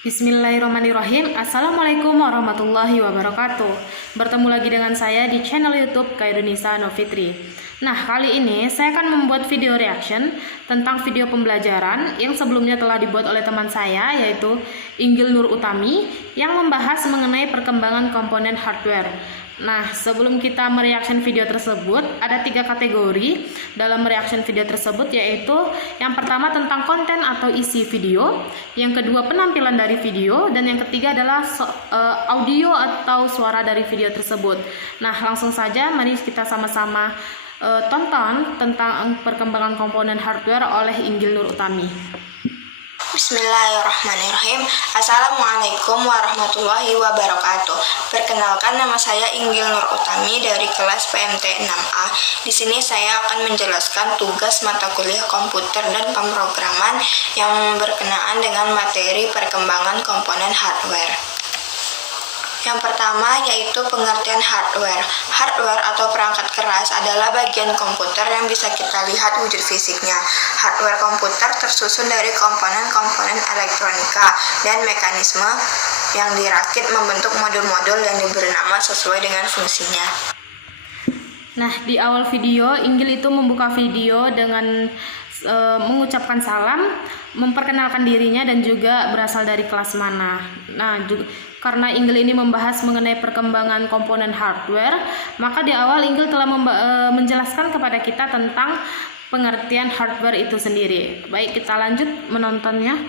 Bismillahirrahmanirrahim. Assalamualaikum warahmatullahi wabarakatuh. Bertemu lagi dengan saya di channel YouTube Khairunisa Novitri. Nah, kali ini saya akan membuat video reaction tentang video pembelajaran yang sebelumnya telah dibuat oleh teman saya, yaitu Inggil Nur Utami, yang membahas mengenai perkembangan komponen hardware. Nah, sebelum kita mereaction video tersebut, ada 3 kategori dalam reaction video tersebut, yaitu yang pertama tentang konten atau isi video, yang kedua penampilan dari video, dan yang ketiga adalah audio atau suara dari video tersebut. Nah, langsung saja mari kita sama-sama tonton tentang perkembangan komponen hardware oleh Inggil Nur Utami. Bismillahirrahmanirrahim. Assalamualaikum warahmatullahi wabarakatuh. Perkenalkan, nama saya Inggil Nur Utami dari kelas PMT 6A. Di sini saya akan menjelaskan tugas mata kuliah komputer dan pemrograman yang berkenaan dengan materi perkembangan komponen hardware. Yang pertama yaitu pengertian hardware. Hardware atau perangkat keras adalah bagian komputer yang bisa kita lihat wujud fisiknya. Hardware komputer tersusun dari komponen-komponen elektronika dan mekanisme yang dirakit membentuk modul-modul yang diberi nama sesuai dengan fungsinya. Nah, di awal video, Inggil itu membuka video dengan mengucapkan salam, memperkenalkan dirinya dan juga berasal dari kelas mana. Nah, karena Inggil ini membahas mengenai perkembangan komponen hardware, maka di awal Inggil telah menjelaskan kepada kita tentang pengertian hardware itu sendiri. Baik, kita lanjut menontonnya.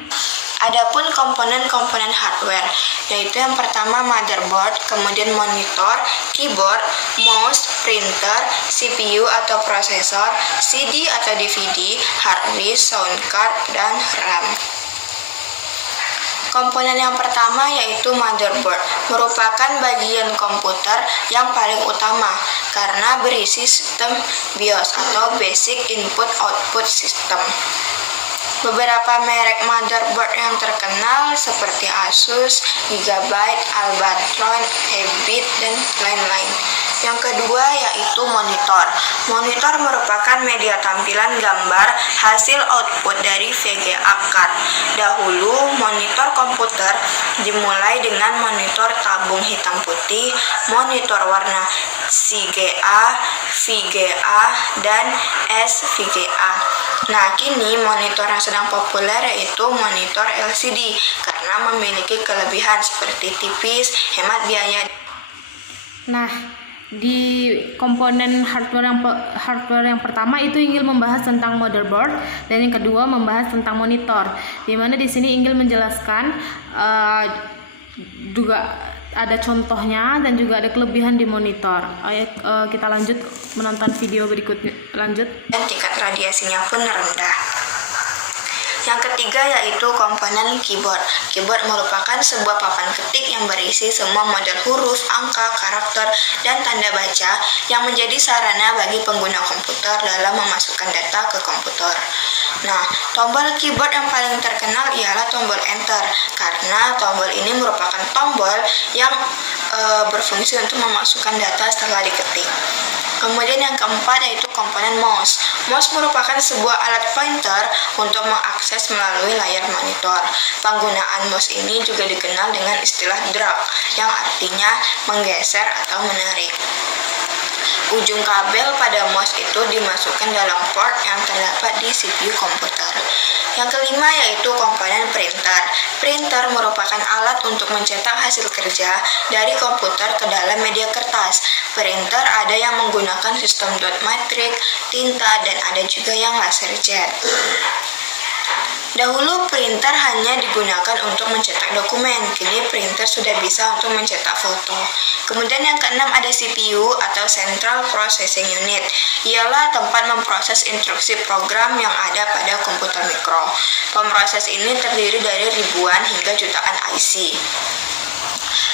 Adapun komponen-komponen hardware, yaitu yang pertama motherboard, kemudian monitor, keyboard, mouse, printer, CPU atau prosesor, CD atau DVD, hard disk, sound card, dan RAM. Komponen yang pertama yaitu motherboard, merupakan bagian komputer yang paling utama karena berisi sistem BIOS atau Basic Input Output System. Beberapa merek motherboard yang terkenal seperti Asus, Gigabyte, Albatron, Ebit, dan lain-lain. Yang kedua yaitu monitor. Monitor merupakan media tampilan gambar hasil output dari VGA card. Dahulu monitor komputer dimulai dengan monitor tabung hitam putih, monitor warna CGA, VGA, dan SVGA. Nah, kini monitor yang sedang populer yaitu monitor LCD karena memiliki kelebihan seperti tipis, hemat biaya. Nah, di komponen hardware yang pertama itu Inggil membahas tentang motherboard, dan yang kedua membahas tentang monitor. Di mana di sini Inggil menjelaskan juga ada contohnya dan juga ada kelebihan di monitor. Ayo kita lanjut menonton video berikutnya. Lanjut. Dan tingkat radiasinya pun rendah. Yang ketiga yaitu komponen keyboard. Keyboard merupakan sebuah papan ketik yang berisi semua model huruf, angka, karakter, dan tanda baca yang menjadi sarana bagi pengguna komputer dalam memasukkan data ke komputer. Nah, tombol keyboard yang paling terkenal ialah tombol enter karena tombol ini merupakan tombol yang berfungsi untuk memasukkan data setelah diketik. Kemudian yang keempat yaitu komponen mouse. Mouse merupakan sebuah alat pointer untuk mengakses melalui layar monitor. Penggunaan mouse ini juga dikenal dengan istilah drag, yang artinya menggeser atau menarik. Ujung kabel pada mouse itu dimasukkan dalam port yang terdapat di CPU komputer. Yang kelima yaitu komponen printer. Printer merupakan alat untuk mencetak hasil kerja dari komputer ke dalam media kertas. Printer ada yang menggunakan sistem dot matrix, tinta, dan ada juga yang laserjet. Dahulu printer hanya digunakan untuk mencetak dokumen, kini printer sudah bisa untuk mencetak foto. Kemudian yang keenam ada CPU atau Central Processing Unit. Ialah tempat memproses instruksi program yang ada pada komputer mikro. Pemroses ini terdiri dari ribuan hingga jutaan IC.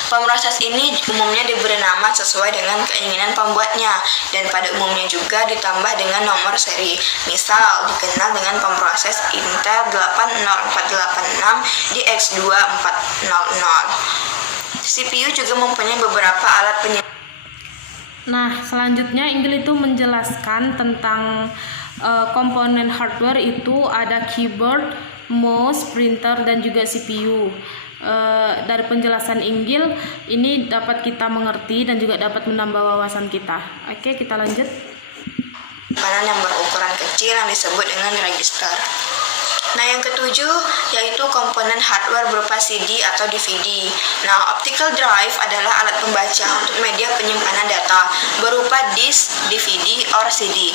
Pemroses ini umumnya diberi nama sesuai dengan keinginan pembuatnya dan pada umumnya juga ditambah dengan nomor seri. Misal dikenal dengan pemroses Intel 80486 di X2400. CPU juga mempunyai beberapa alat penyimpanan. Nah, selanjutnya Inggil itu menjelaskan tentang komponen hardware itu ada keyboard, mouse, printer, dan juga CPU. dari penjelasan Inggil ini dapat kita mengerti dan juga dapat menambah wawasan kita. Oke, kita lanjut. Penyimpanan yang berukuran kecil yang disebut dengan register. Nah, yang ketujuh yaitu komponen hardware berupa CD atau DVD. Nah, optical drive adalah alat pembaca untuk media penyimpanan data berupa disk, DVD, or CD.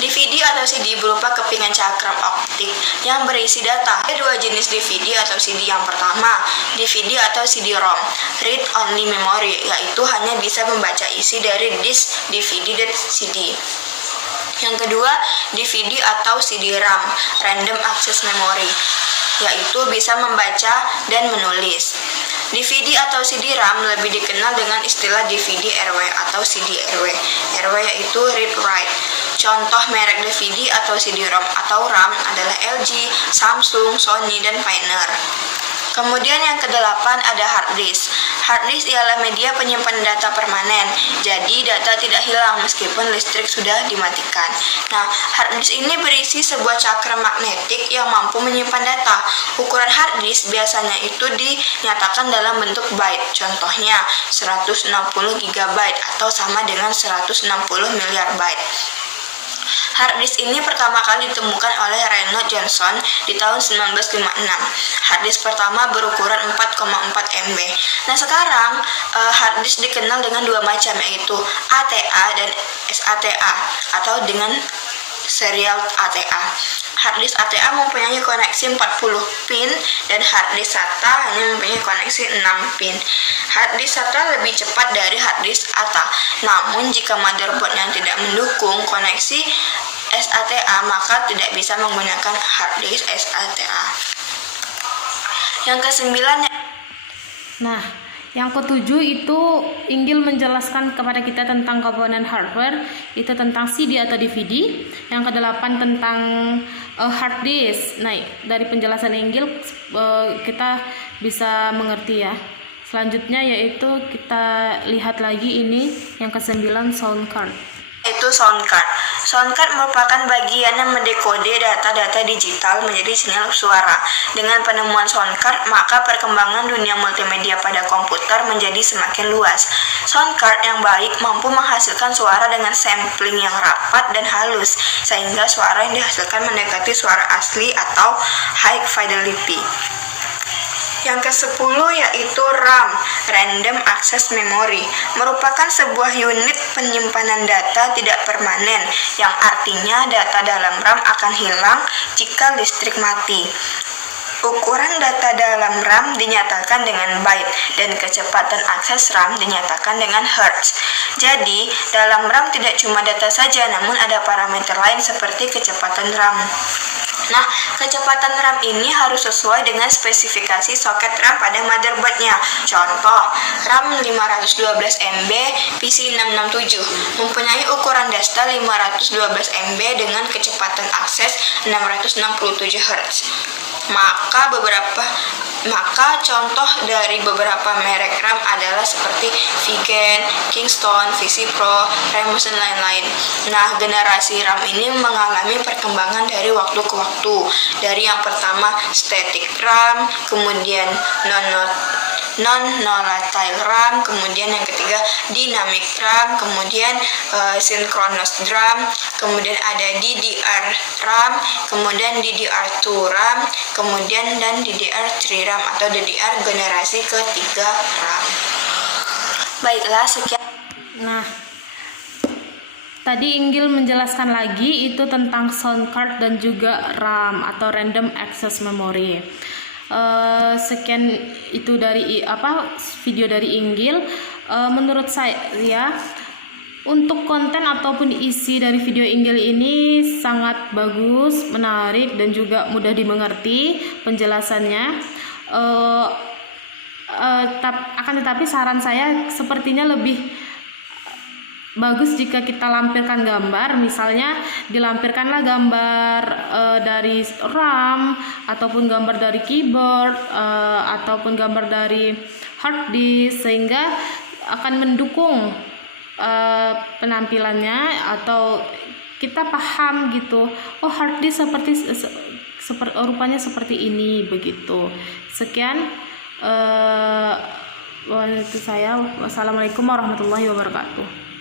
DVD atau CD berupa kepingan cakram optik yang berisi data. Ada dua jenis DVD atau CD. Yang pertama, DVD atau CD-ROM, read only memory, yaitu hanya bisa membaca isi dari disk DVD dan CD. Yang kedua, DVD atau CD-RAM, Random Access Memory, yaitu bisa membaca dan menulis. DVD atau CD-RAM lebih dikenal dengan istilah DVD-RW atau CD-RW. RW yaitu read write. Contoh merek DVD atau CD-ROM atau RAM adalah LG, Samsung, Sony, dan Pioneer. Kemudian yang kedelapan ada hard disk. Hard disk ialah media penyimpanan data permanen, jadi data tidak hilang meskipun listrik sudah dimatikan. Nah, hard disk ini berisi sebuah cakram magnetik yang mampu menyimpan data. Ukuran hard disk biasanya itu dinyatakan dalam bentuk byte, contohnya 160 GB atau sama dengan 160 miliar byte. Hard disk ini pertama kali ditemukan oleh Reynold Johnson di tahun 1956. Hard disk pertama berukuran 4,4 MB. Nah, sekarang hard disk dikenal dengan dua macam, yaitu ATA dan SATA atau dengan serial ATA. Hard disk ATA mempunyai koneksi 40 pin dan hard disk SATA hanya mempunyai koneksi 6 pin. Hard disk SATA lebih cepat dari hard disk ATA. Namun jika motherboard yang tidak mendukung koneksi SATA, maka tidak bisa menggunakan hard disk SATA. Yang kesembilan, yang ketujuh itu Inggil menjelaskan kepada kita tentang komponen hardware, itu tentang CD atau DVD. Yang kedelapan tentang hard disk. Nah, dari penjelasan Inggil kita bisa mengerti ya. Selanjutnya yaitu kita lihat lagi ini yang kesembilan, sound card. Itu sound card. Sound card merupakan bagian yang mendekode data-data digital menjadi sinyal suara. Dengan penemuan sound card, maka perkembangan dunia multimedia pada komputer menjadi semakin luas. Sound card yang baik mampu menghasilkan suara dengan sampling yang rapat dan halus, sehingga suara yang dihasilkan mendekati suara asli atau high fidelity. Yang ke-10 yaitu RAM, Random Access Memory, merupakan sebuah unit penyimpanan data tidak permanen, yang artinya data dalam RAM akan hilang jika listrik mati. Ukuran data dalam RAM dinyatakan dengan byte dan kecepatan akses RAM dinyatakan dengan hertz. Jadi, dalam RAM tidak cuma data saja, namun ada parameter lain seperti kecepatan RAM. Nah, kecepatan RAM ini harus sesuai dengan spesifikasi soket RAM pada motherboardnya. Contoh, RAM 512 MB PC 667 mempunyai ukuran dasta 512 MB dengan kecepatan akses 667 Hz. Maka contoh dari beberapa merek RAM adalah seperti Vigen, Kingston, VisiPro, Remus, dan lain-lain. Nah, generasi RAM ini mengalami perkembangan dari waktu ke waktu. Dari yang pertama static RAM, kemudian non-volatile RAM, kemudian yang ketiga dynamic RAM, kemudian synchronous RAM, kemudian ada DDR RAM, kemudian DDR2 RAM, kemudian dan DDR3 RAM atau DDR generasi ketiga RAM. Baiklah, sekian. Nah, tadi Inggil menjelaskan lagi itu tentang sound card dan juga RAM atau Random Access Memory. Sekian itu dari video dari Inggil. Menurut saya untuk konten ataupun isi dari video Inggil ini sangat bagus, menarik, dan juga mudah dimengerti penjelasannya. Akan tetapi saran saya sepertinya lebih bagus jika kita lampirkan gambar, misalnya dilampirkanlah gambar dari RAM ataupun gambar dari keyboard ataupun gambar dari hard disk, sehingga akan mendukung penampilannya atau kita paham gitu. Oh, hard disk seperti rupanya seperti ini begitu. Sekian Itu saya. Wassalamualaikum warahmatullahi wabarakatuh.